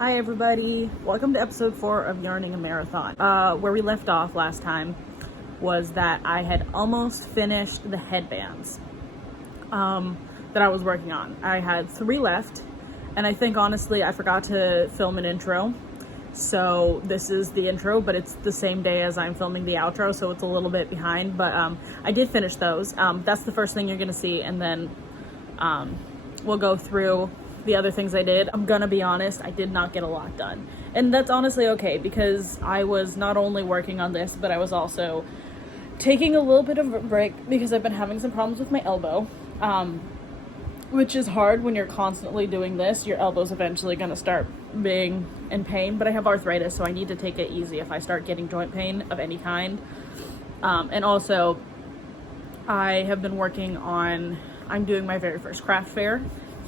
Hi everybody, welcome to episode 4 of Yarning a Marathon. Where we left off last time was that I had almost finished the headbands that I was working on. I had 3 left, and I think honestly I forgot to film an intro. So this is the intro, but it's the same day as I'm filming the outro, so it's a little bit behind, but I did finish those. That's the first thing you're gonna see, and then we'll go through the other things I did. I'm gonna be honest, I did not get a lot done. And that's honestly okay, because I was not only working on this, but I was also taking a little bit of a break because I've been having some problems with my elbow, which is hard when you're constantly doing this. Your elbow's eventually gonna start being in pain, but I have arthritis, so I need to take it easy if I start getting joint pain of any kind. And also, I have been working on, I'm doing my very first craft fair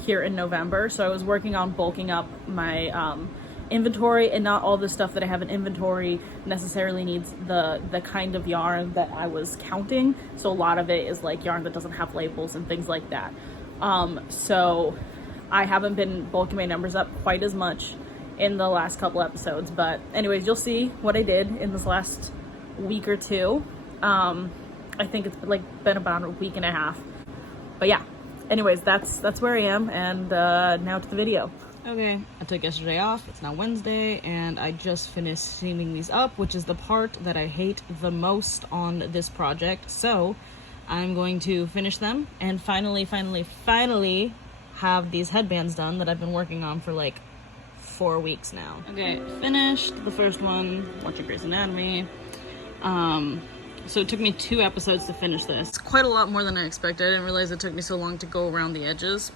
here in November, so I was working on bulking up my inventory, and not all the stuff that I have in inventory necessarily needs the kind of yarn that I was counting, so a lot of it is like yarn that doesn't have labels and things like that. So I haven't been bulking my numbers up quite as much in the last couple episodes, but anyways, you'll see what I did in this last week or two. I think it's been about a week and a half, but yeah. Anyways, that's where I am, and now to the video. Okay, I took yesterday off. It's now Wednesday, and I just finished seaming these up, which is the part that I hate the most on this project. So I'm going to finish them and finally have these headbands done that I've been working on for like 4 weeks now. Okay, finished the first one, watching Grey's Anatomy. So it took me 2 episodes to finish this. It's quite a lot more than I expected. I didn't realize it took me so long to go around the edges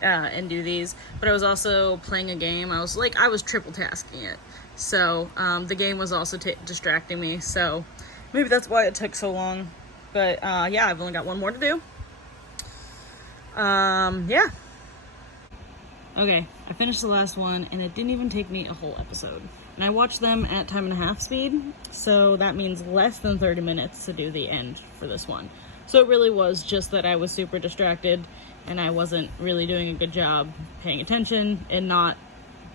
and do these. But I was also playing a game. I was triple tasking it. So the game was also distracting me. So maybe that's why it took so long. But yeah, I've only got 1 more to do. Yeah. Okay, I finished the last one, and it didn't even take me a whole episode. And I watched them at 1.5 speed, so that means less than 30 minutes to do the end for this one. So it really was just that I was super distracted, and I wasn't really doing a good job paying attention, and not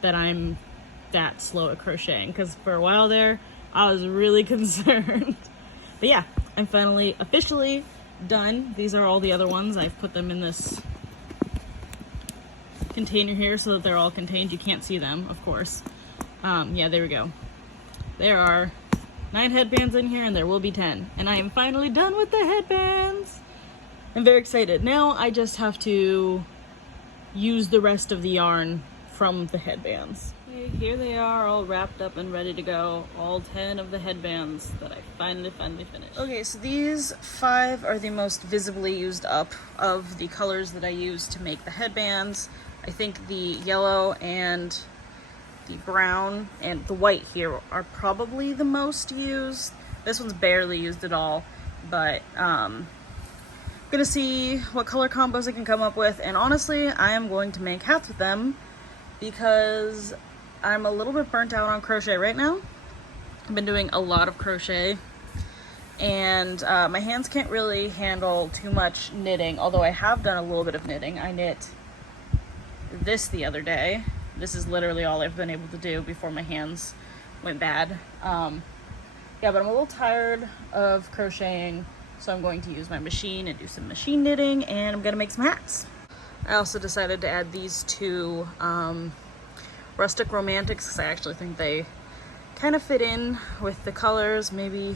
that I'm that slow at crocheting, because for a while there, I was really concerned. But yeah, I'm finally officially done. These are all the other ones. I've put them in this container here so that they're all contained. You can't see them, of course. Yeah, there we go. There are 9 headbands in here, and there will be 10. And I am finally done with the headbands. I'm very excited. Now I just have to use the rest of the yarn from the headbands. Okay, here they are, all wrapped up and ready to go. All 10 of the headbands that I finally finished. Okay, so these 5 are the most visibly used up of the colors that I used to make the headbands. I think the yellow and the brown and the white here are probably the most used. This one's barely used at all, but gonna see what color combos I can come up with, and honestly I am going to make hats with them because I'm a little bit burnt out on crochet right now. I've been doing a lot of crochet, and my hands can't really handle too much knitting, although I have done a little bit of knitting. I knit this the other day. This is literally all I've been able to do before my hands went bad. Yeah, but I'm a little tired of crocheting, so I'm going to use my machine and do some machine knitting, and I'm gonna make some hats. I also decided to add these 2 rustic romantics because I actually think they kind of fit in with the colors. Maybe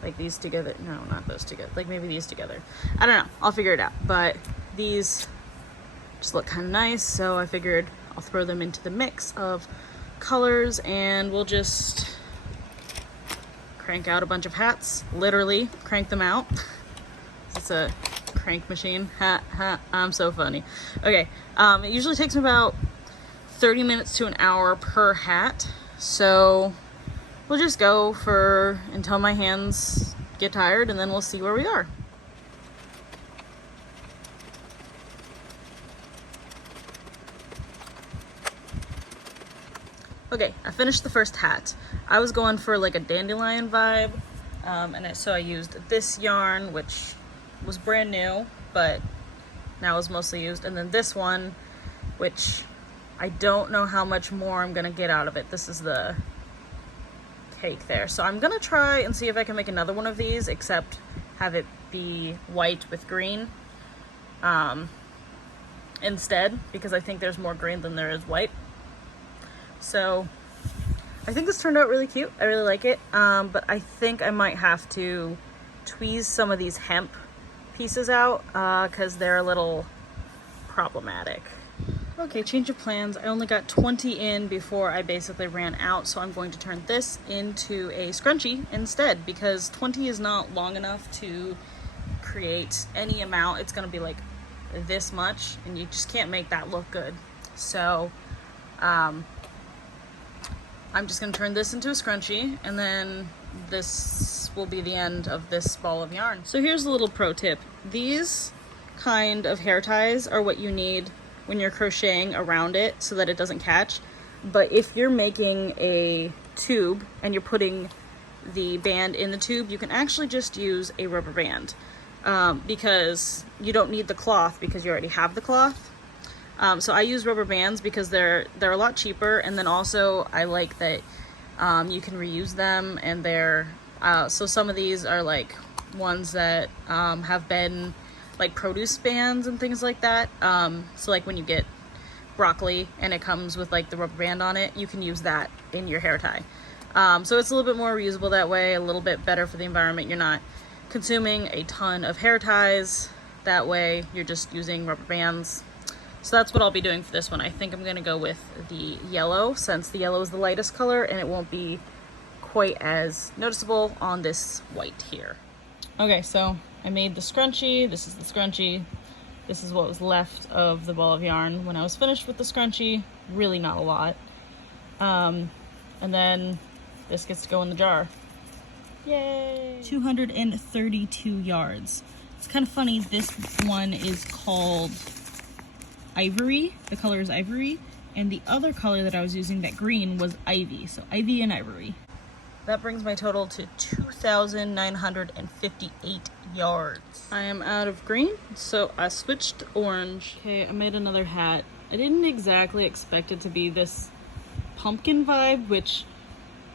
like these together. No, not those together. Like maybe these together. I don't know. I'll figure it out. But these just look kind of nice, so I figured I'll throw them into the mix of colors, and we'll just crank out a bunch of hats. Literally crank them out. It's a crank machine. I'm so funny. Okay, it usually takes me about 30 minutes to an hour per hat, so we'll just go for until my hands get tired, and then we'll see where we are. Okay, I finished the first hat. I was going for like a dandelion vibe, so I used this yarn, which was brand new, but now is mostly used, and then this one, which I don't know how much more I'm gonna get out of it. This is the cake there. So I'm gonna try and see if I can make another one of these, except have it be white with green instead, because I think there's more green than there is white. So I think this turned out really cute. I really like it. But I think I might have to tweeze some of these hemp pieces out because they're a little problematic. Okay, change of plans. I only got 20 in before I basically ran out, so I'm going to turn this into a scrunchie instead, because 20 is not long enough to create any amount. It's gonna be like this much, and you just can't make that look good. So I'm just gonna turn this into a scrunchie, and then this will be the end of this ball of yarn. So here's a little pro tip. These kind of hair ties are what you need when you're crocheting around it so that it doesn't catch. But if you're making a tube and you're putting the band in the tube, you can actually just use a rubber band because you don't need the cloth because you already have the cloth. So I use rubber bands because they're a lot cheaper, and then also I like that you can reuse them, and they're so some of these are like ones that have been like produce bands and things like that. So like when you get broccoli and it comes with like the rubber band on it, you can use that in your hair tie. So it's a little bit more reusable that way, a little bit better for the environment. You're not consuming a ton of hair ties that way, you're just using rubber bands. So that's what I'll be doing for this one. I think I'm gonna go with the yellow, since the yellow is the lightest color and it won't be quite as noticeable on this white here. Okay, so I made the scrunchie. This is the scrunchie. This is what was left of the ball of yarn when I was finished with the scrunchie. Really not a lot. And then this gets to go in the jar. Yay! 232 yards. It's kind of funny, this one is called Ivory. The color is Ivory. And the other color that I was using, that green, was Ivy. So Ivy and Ivory. That brings my total to 2,958 yards. I am out of green, so I switched to orange. Okay, I made another hat. I didn't exactly expect it to be this pumpkin vibe, which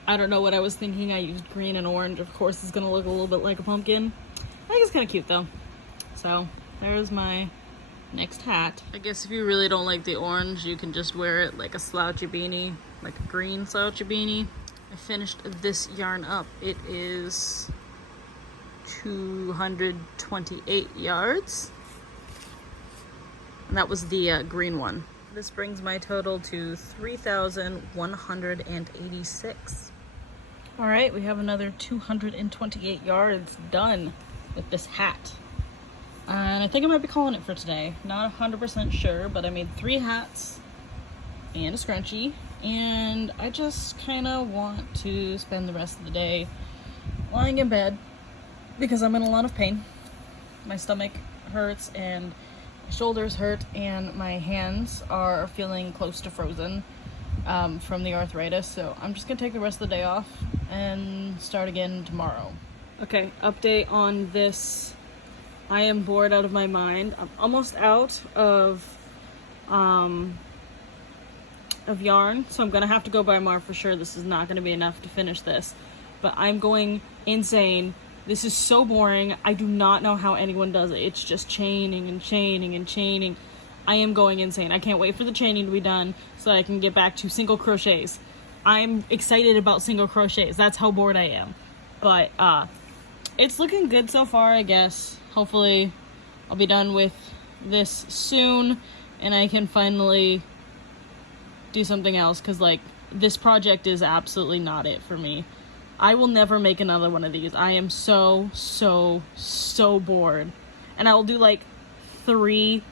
I don't know what I was thinking. I used green and orange. Of course, it's gonna look a little bit like a pumpkin. I think it's kind of cute though. So there's my next hat. I guess if you really don't like the orange, you can just wear it like a slouchy beanie, like a green slouchy beanie. I finished this yarn up. It is 228 yards. And that was the green one. This brings my total to 3,186. All right, we have another 228 yards done with this hat. And I think I might be calling it for today. Not 100% sure, but I made 3 hats and a scrunchie. And I just kind of want to spend the rest of the day lying in bed because I'm in a lot of pain. My stomach hurts and my shoulders hurt and my hands are feeling close to frozen from the arthritis. So I'm just gonna take the rest of the day off and start again tomorrow. Okay, update on this. I am bored out of my mind. I'm almost out of yarn, so I'm gonna have to go buy more for sure. This is not gonna be enough to finish this, but I'm going insane. This is so boring. I do not know how anyone does it. It's just chaining and chaining and chaining. I am going insane. I can't wait for the chaining to be done so that I can get back to single crochets. I'm excited about single crochets. That's how bored I am. But it's looking good so far, I guess. Hopefully I'll be done with this soon and I can finally do something else, because like this project is absolutely not it for me. I will never make another one of these. I am so bored, and I will do like three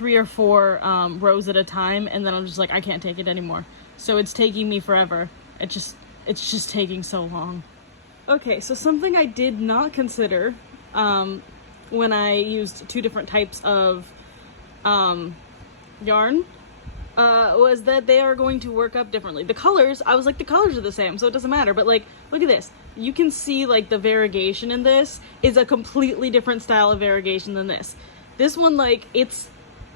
or four rows at a time, and then I'm just like, I can't take it anymore. So it's taking me forever. It's just taking so long. Okay, so something I did not consider when I used 2 different types of yarn was that they are going to work up differently. The colors, I was like, the colors are the same, so it doesn't matter. But like, look at this. You can see like the variegation in this is a completely different style of variegation than this. This one, like, it's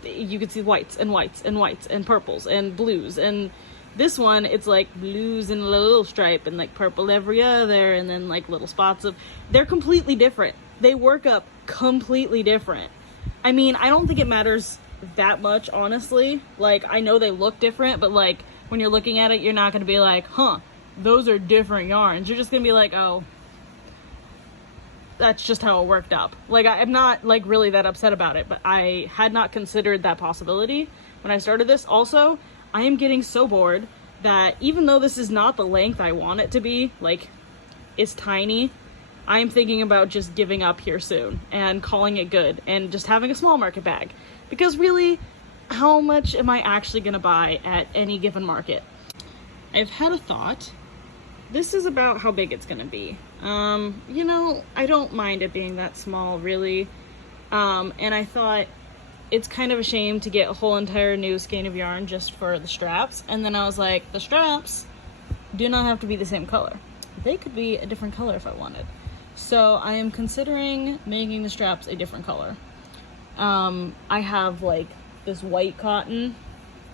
you can see whites and whites and whites and purples and blues, and this one it's like blues and a little stripe and like purple every other, and then like little spots of, they're completely different. They work up completely different. I mean, I don't think it matters that much, honestly. Like, I know they look different, but like when you're looking at it, you're not gonna be like, huh, those are different yarns. You're just gonna be like, oh, that's just how it worked up. Like, I'm not like really that upset about it, but I had not considered that possibility when I started this. Also, I am getting so bored that even though this is not the length I want it to be, like, it's tiny, I'm thinking about just giving up here soon and calling it good and just having a small market bag. Because really, how much am I actually gonna buy at any given market? I've had a thought. This is about how big it's gonna be. You know, I don't mind it being that small, really. And I thought it's kind of a shame to get a whole entire new skein of yarn just for the straps. And then I was like, the straps do not have to be the same color. They could be a different color if I wanted. So I am considering making the straps a different color. I have like this white cotton,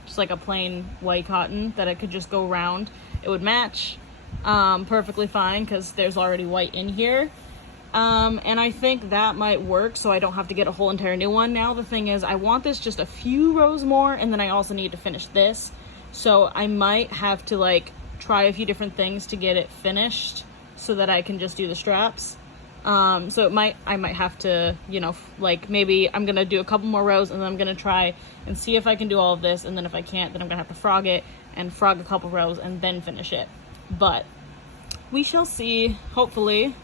just like a plain white cotton that I could just go around. It would match perfectly fine because there's already white in here. And I think that might work, so I don't have to get a whole entire new one. Now the thing is, I want this just a few rows more, and then I also need to finish this. So I might have to like try a few different things to get it finished so that I can just do the straps. So I might have to, you know, like maybe I'm gonna do a couple more rows and then I'm gonna try and see if I can do all of this, and then if I can't, then I'm gonna have to frog it and frog a couple rows and then finish it. But we shall see. Hopefully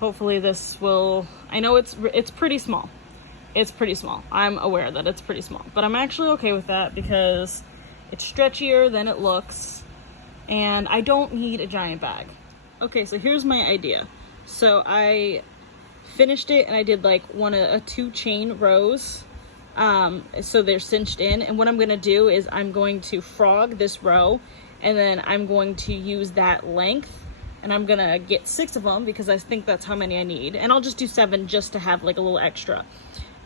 this will, I know it's pretty small. It's pretty small. I'm aware that it's pretty small, but I'm actually okay with that because it's stretchier than it looks, and I don't need a giant bag. Okay, so here's my idea. So I finished it and I did like two chain rows. So they're cinched in, and what I'm gonna do is I'm going to frog this row, and then I'm going to use that length, and I'm gonna get 6 of them because I think that's how many I need, and I'll just do 7 just to have like a little extra.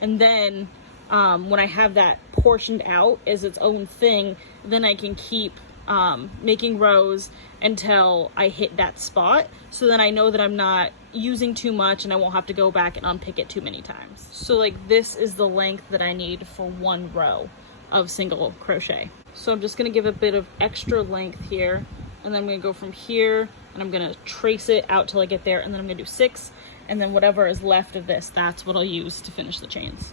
And then when I have that portioned out as its own thing, then I can keep making rows until I hit that spot, so then I know that I'm not using too much and I won't have to go back and unpick it too many times. So like this is the length that I need for 1 row of single crochet. So I'm just gonna give a bit of extra length here, and then I'm gonna go from here and I'm gonna trace it out till I get there, and then I'm gonna do 6, and then whatever is left of this, that's what I'll use to finish the chains.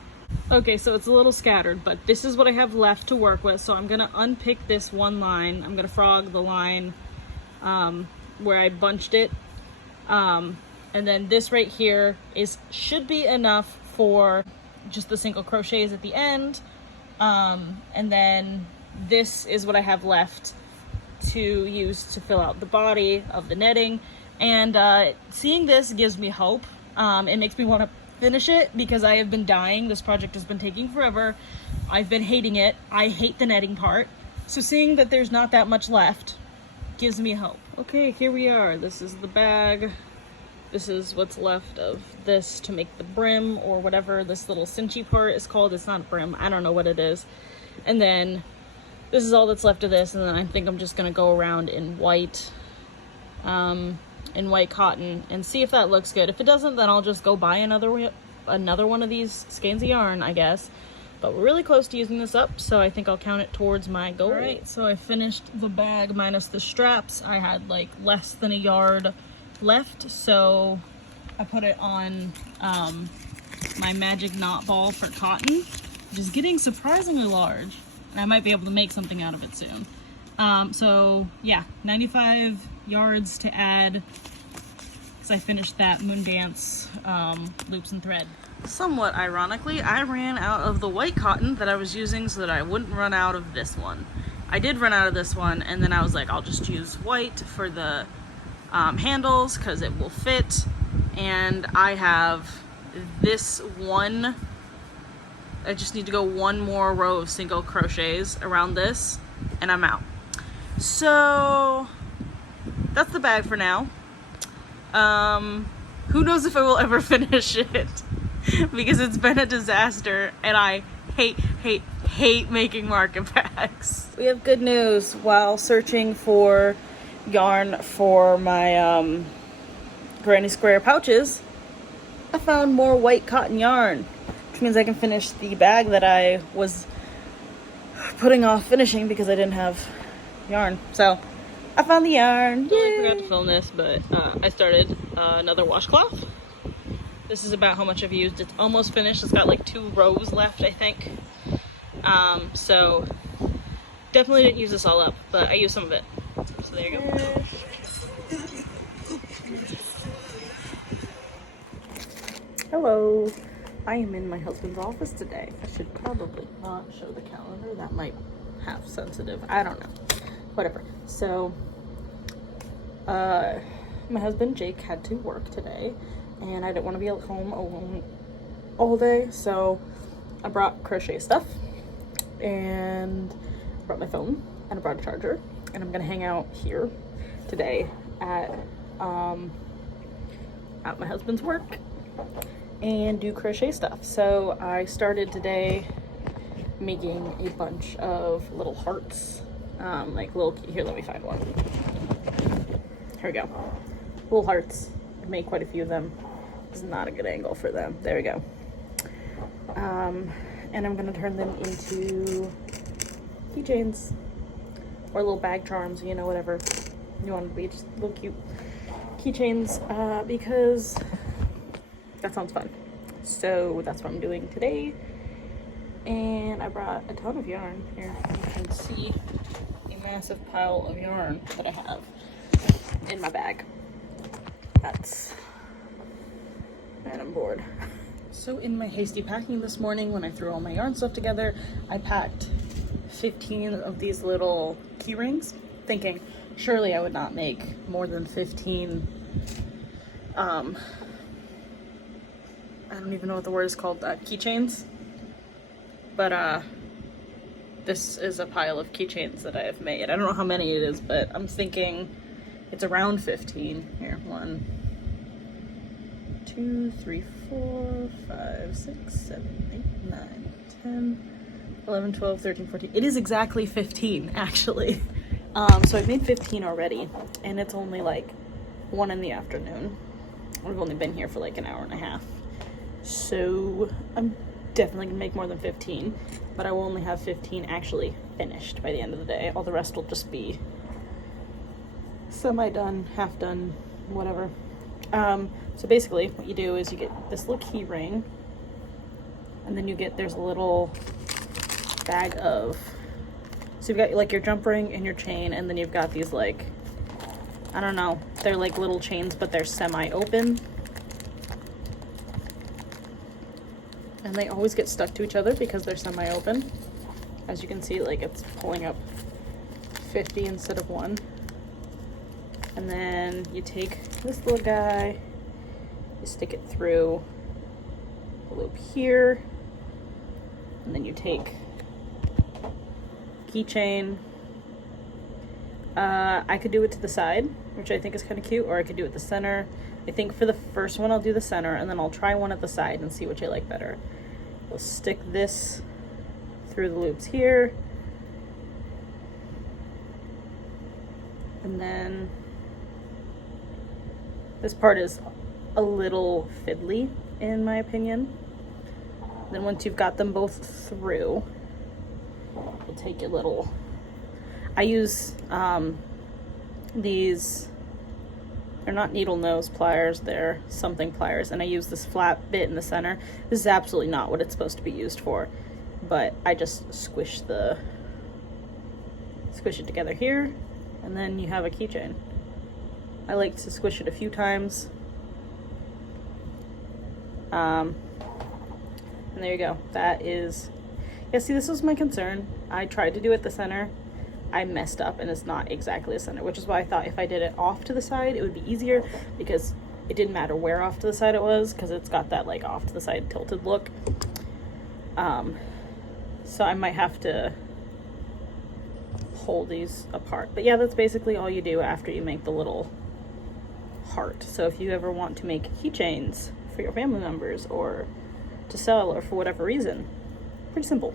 Okay, so it's a little scattered, but this is what I have left to work with. So I'm gonna unpick this one line. I'm gonna frog the line where I bunched it, and then this right here should be enough for just the single crochets at the end, and then this is what I have left to use to fill out the body of the netting. And seeing this gives me hope. It makes me want to finish it because I have been dying. This project has been taking forever. I've been hating it. I hate the netting part. So seeing that there's not that much left gives me hope. Okay, here we are. This is the bag. This is what's left of this to make the brim, or whatever this little cinchy part is called. It's not a brim. I don't know what it is. And then this is all that's left of this, and then I think I'm just gonna go around in white cotton and see if that looks good. If it doesn't, then I'll just go buy another one of these skeins of yarn, I guess. But we're really close to using this up, so I think I'll count it towards my goal. Alright, so I finished the bag minus the straps. I had like less than a yard left, so I put it on my magic knot ball for cotton, which is getting surprisingly large, and I might be able to make something out of it soon. So yeah, 95 yards to add, because I finished that Moon Dance loops and thread. Somewhat ironically, I ran out of the white cotton that I was using so that I wouldn't run out of this one. I did run out of this one, and then I was like, I'll just use white for the handles because it will fit. And I have this one. I just need to go 1 more row of single crochets around this, and I'm out. So that's the bag for now. Who knows if I will ever finish it because it's been a disaster and I hate making market packs. We have good news. While searching for yarn for my Granny Square pouches, I found more white cotton yarn, which means I can finish the bag that I was putting off finishing because I didn't have yarn. So I found the yarn. I forgot to film this, but I started another washcloth. This is about how much I've used. It's almost finished. It's got like 2 rows left, I think. So definitely didn't use this all up, but I used some of it. So there you go. Hello. I am in my husband's office today. I should probably not show the calendar. That might have sensitive. I don't know. Whatever. So, my husband Jake had to work today, and I didn't want to be at home alone all day, so I brought crochet stuff, and brought my phone, and I brought a charger, and I'm gonna hang out here today at my husband's work and do crochet stuff. So I started today making a bunch of little hearts, like little, here, let me find one. Here we go. Little hearts. I made quite a few of them. It's not a good angle for them. There we go. And I'm gonna turn them into keychains or little bag charms, you know, whatever you want to be, just little cute keychains, because that sounds fun. So that's what I'm doing today. And I brought a ton of yarn. Here, you can see a massive pile of yarn that I have in my bag. And I'm bored. So in my hasty packing this morning, when I threw all my yarn stuff together, I packed 15 of these little key rings, thinking surely I would not make more than 15 I don't even know what the word is called, keychains. But this is a pile of keychains that I have made. I don't know how many it is, but I'm thinking it's around 15. Here, 1, 2, 3, 4, 5, 6, 7, 8, 9, 10, 11, 12, 13, 14. It is exactly 15, actually. So I've made 15 already, and it's only like 1 in the afternoon. We've only been here for like an hour and a half. So I'm definitely gonna make more than 15, but I will only have 15 actually finished by the end of the day. All the rest will just be semi-done, half-done, whatever. So basically what you do is you get this little key ring, and then you get, there's a little bag of, so you've got like your jump ring and your chain, and then you've got these like, I don't know, they're like little chains, but they're semi-open. And they always get stuck to each other because they're semi-open. As you can see, like it's pulling up 50 instead of 1. And then you take this little guy, you stick it through the loop here, and then you take keychain. I could do it to the side, which I think is kind of cute, or I could do it the center. I think for the first one I'll do the center, and then I'll try one at the side and see which I like better. We'll stick this through the loops here, and then this part is a little fiddly in my opinion. Then once you've got them both through, you'll take your little, I use these, they're not needle nose pliers, they're something pliers, and I use this flat bit in the center. This is absolutely not what it's supposed to be used for, but I just squish it together here, and then you have a keychain. I like to squish it a few times. And there you go. That is, yeah, see, this was my concern. I tried to do it the center. I messed up and it's not exactly the center, which is why I thought if I did it off to the side, it would be easier, because it didn't matter where off to the side it was, because it's got that like off to the side tilted look. So I might have to hold these apart. But yeah, that's basically all you do after you make the little heart. So if you ever want to make keychains for your family members or to sell or for whatever reason, pretty simple.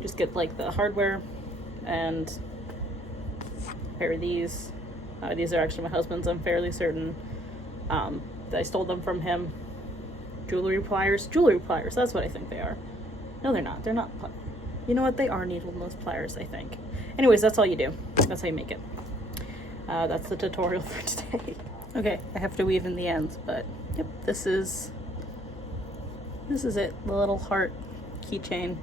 Just get like the hardware and a pair of these. These are actually my husband's. I'm fairly certain that I stole them from him. Jewelry pliers, that's what I think they are. No, they're not. They're not. You know what? They are needle-nose pliers, I think. Anyways, that's all you do. That's how you make it. That's the tutorial for today. Okay, I have to weave in the ends, but yep, this is it. The little heart keychain.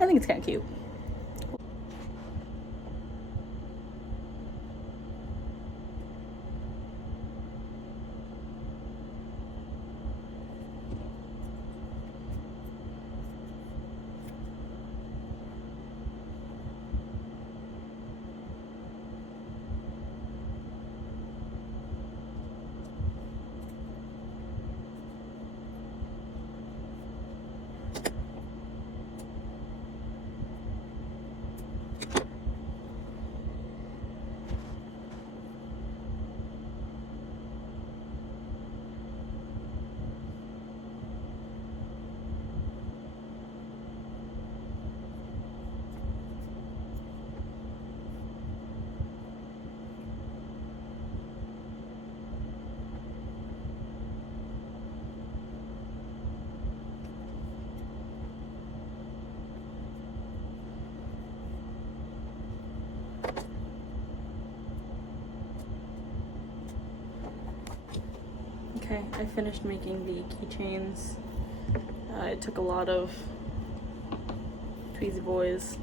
I think it's kind of cute. Okay, I finished making the keychains. It took a lot of Tweezy Boys,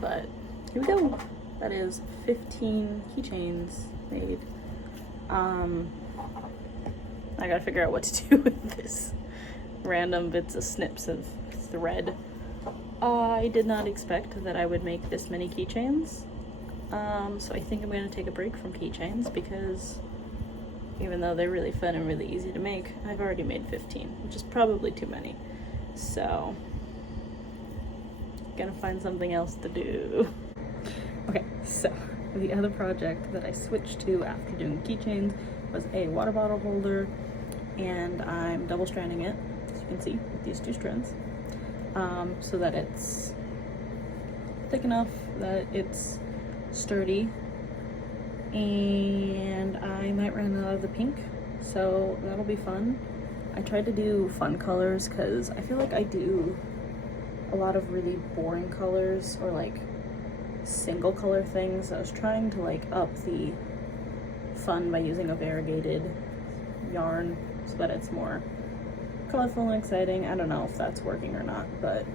but here we go. That is 15 keychains made. I gotta figure out what to do with this random bits of snips of thread. I did not expect that I would make this many keychains. So I think I'm gonna take a break from keychains because even though they're really fun and really easy to make, I've already made 15, which is probably too many. So, gonna find something else to do. Okay, so the other project that I switched to after doing keychains was a water bottle holder, and I'm double stranding it, as you can see, with these two strands, so that it's thick enough that it's sturdy. And I might run out of the pink, so that'll be fun. I tried to do fun colors because I feel like I do a lot of really boring colors or like single color things. I was trying to like up the fun by using a variegated yarn so that it's more colorful and exciting. I don't know if that's working or not, but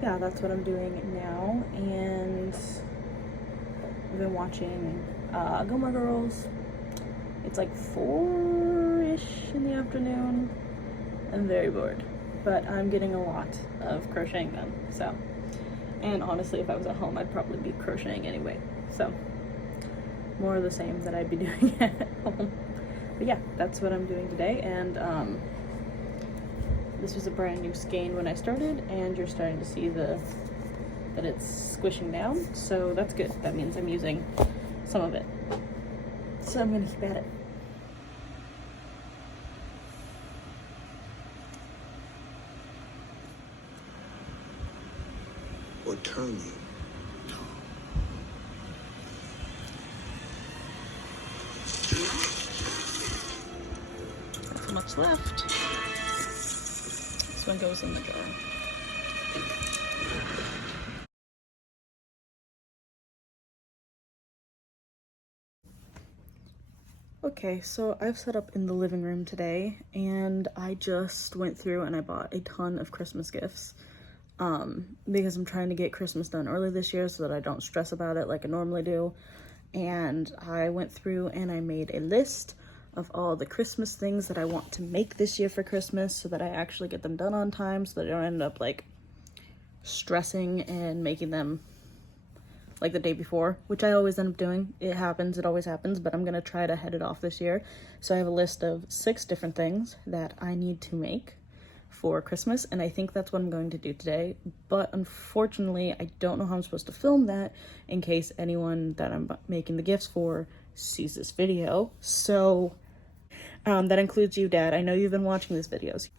yeah, that's what I'm doing now. And I've been watching Gilmore Girls. It's like 4-ish in the afternoon. I'm very bored, but I'm getting a lot of crocheting done, so. And honestly, if I was at home, I'd probably be crocheting anyway, so. More of the same that I'd be doing at home. But yeah, that's what I'm doing today, and this was a brand new skein when I started, and you're starting to see that it's squishing down, so that's good. That means I'm using some of it. So I'm gonna keep at it. Or turn you. Not so much left. This one goes in the jar. Okay, so I've set up in the living room today, and I just went through and I bought a ton of Christmas gifts because I'm trying to get Christmas done early this year so that I don't stress about it like I normally do. And I went through and I made a list of all the Christmas things that I want to make this year for Christmas so that I actually get them done on time, so that I don't end up like stressing and making them like the day before, which I always end up doing. It happens, it always happens, but I'm gonna try to head it off this year. So I have a list of 6 different things that I need to make for Christmas, and I think that's what I'm going to do today. But unfortunately, I don't know how I'm supposed to film that in case anyone that I'm making the gifts for sees this video. So that includes you, Dad. I know you've been watching these videos.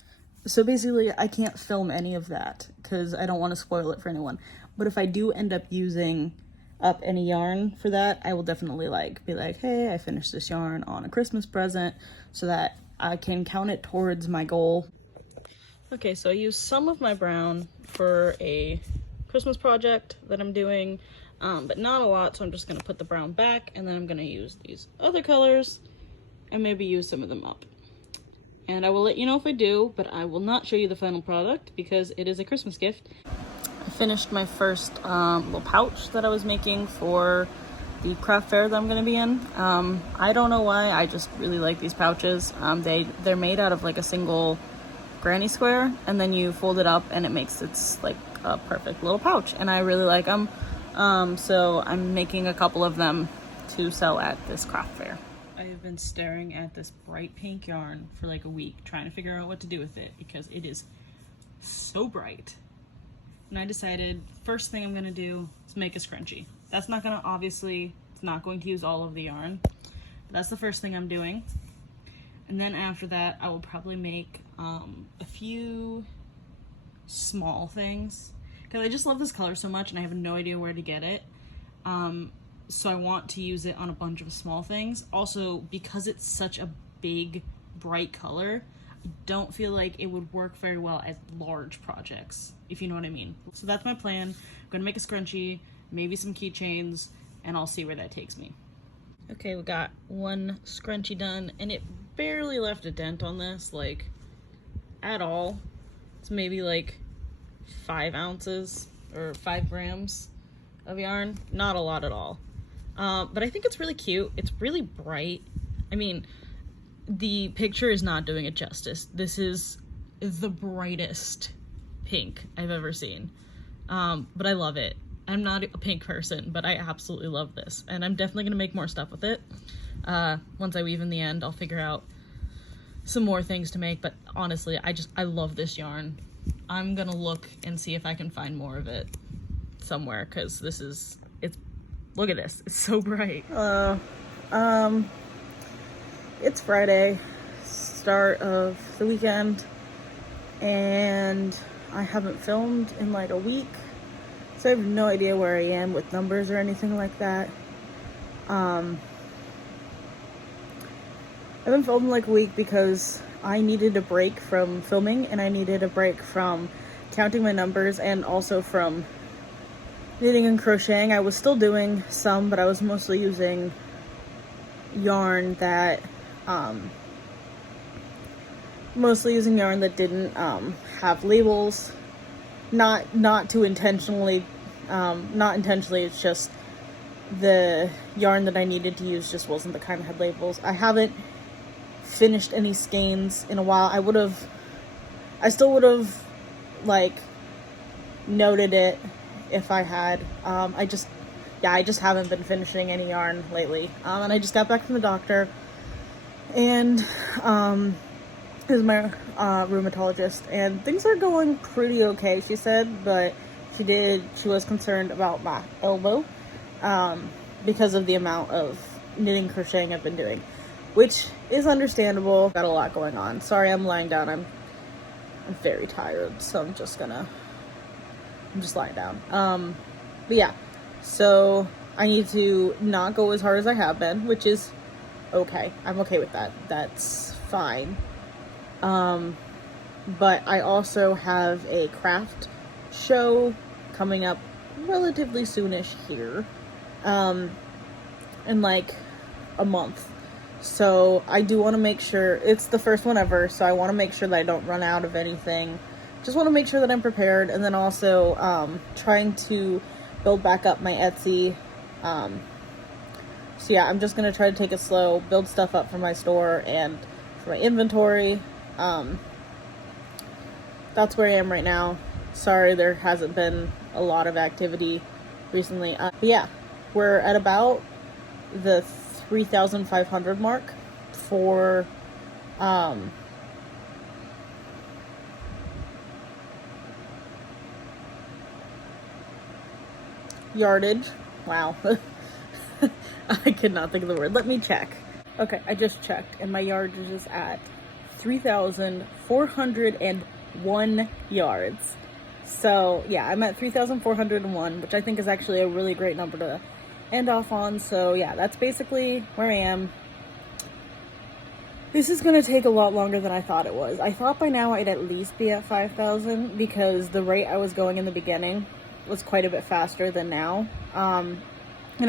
So basically, I can't film any of that because I don't want to spoil it for anyone. But if I do end up using up any yarn for that, I will definitely be like, hey, I finished this yarn on a Christmas present, so that I can count it towards my goal. Okay, so I used some of my brown for a Christmas project that I'm doing, but not a lot, so I'm just going to put the brown back, and then I'm going to use these other colors and maybe use some of them up. And I will let you know if I do, but I will not show you the final product because it is a Christmas gift. I finished my first little pouch that I was making for the craft fair that I'm going to be in. I don't know why, I just really like these pouches. They're made out of like a single granny square, and then you fold it up and it makes it's like a perfect little pouch, and I really like them. So I'm making a couple of them to sell at this craft fair. I have been staring at this bright pink yarn for like a week, trying to figure out what to do with it because it is so bright. And I decided first thing I'm gonna do is make a scrunchie. That's not gonna, obviously, it's not going to use all of the yarn, but that's the first thing I'm doing. And then after that, I will probably make a few small things because I just love this color so much and I have no idea where to get it. So I want to use it on a bunch of small things. Also, because it's such a big, bright color, I don't feel like it would work very well as large projects, if you know what I mean. So that's my plan. I'm gonna make a scrunchie, maybe some keychains, and I'll see where that takes me. Okay, we got one scrunchie done, and it barely left a dent on this, like, at all. It's maybe like 5 ounces or 5 grams of yarn. Not a lot at all. But I think it's really cute. It's really bright. I mean, the picture is not doing it justice. This is the brightest pink I've ever seen. But I love it. I'm not a pink person, but I absolutely love this. And I'm definitely gonna make more stuff with it. Once I weave in the end, I'll figure out some more things to make, but honestly, I love this yarn. I'm gonna look and see if I can find more of it somewhere, because look at this, it's so bright. It's Friday, start of the weekend, and I haven't filmed in like a week, so I have no idea where I am with numbers or anything like that. I haven't filmed in like a week because I needed a break from filming, and I needed a break from counting my numbers, and also from knitting and crocheting. I was still doing some, but I was mostly using yarn that didn't have labels. Not intentionally, it's just the yarn that I needed to use just wasn't the kind that had labels. I haven't finished any skeins in a while. I still would have like noted it if I had. I just haven't been finishing any yarn lately. And I just got back from the doctor, and it was my rheumatologist, and things are going pretty okay, she said, but she was concerned about my elbow because of the amount of knitting crocheting I've been doing, which is understandable. Got a lot going on. Sorry, I'm lying down. I'm very tired, so I'm just lying down. But yeah, so I need to not go as hard as I have been, which is okay. I'm okay with that. That's fine. But I also have a craft show coming up relatively soonish here, in like a month. So I do want to make sure, it's the first one ever, so I want to make sure that I don't run out of anything. Just want to make sure that I'm prepared, and then also trying to build back up my Etsy. So yeah, I'm just going to try to take it slow, build stuff up for my store and for my inventory. That's where I am right now. Sorry there hasn't been a lot of activity recently. But yeah, we're at about the 3,500 mark for yardage. Wow. I could not think of the word. Let me check. Okay, I just checked, and my yardage is at 3,400 yards. So yeah, I'm at 3,401, which I think is actually a really great number to end off on. So yeah, that's basically where I am. This is going to take a lot longer than I thought it was. I thought by now I'd at least be at 5,000 because the rate I was going in the beginning was quite a bit faster than now. And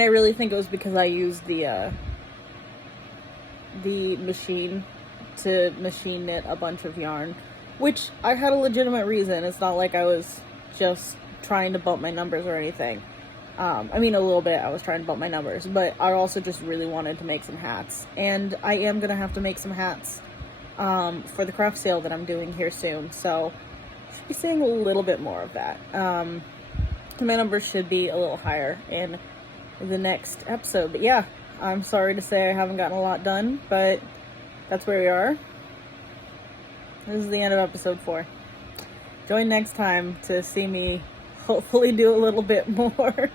I really think it was because I used the machine to machine knit a bunch of yarn, which I had a legitimate reason. It's not like I was just trying to bump my numbers or anything. I mean, a little bit I was trying to bump my numbers, but I also just really wanted to make some hats. And I am going to have to make some hats for the craft sale that I'm doing here soon. So should be seeing a little bit more of that. My numbers should be a little higher in the next episode. But yeah, I'm sorry to say I haven't gotten a lot done, but that's where we are. This is the end of episode 4. Join next time to see me hopefully do a little bit more.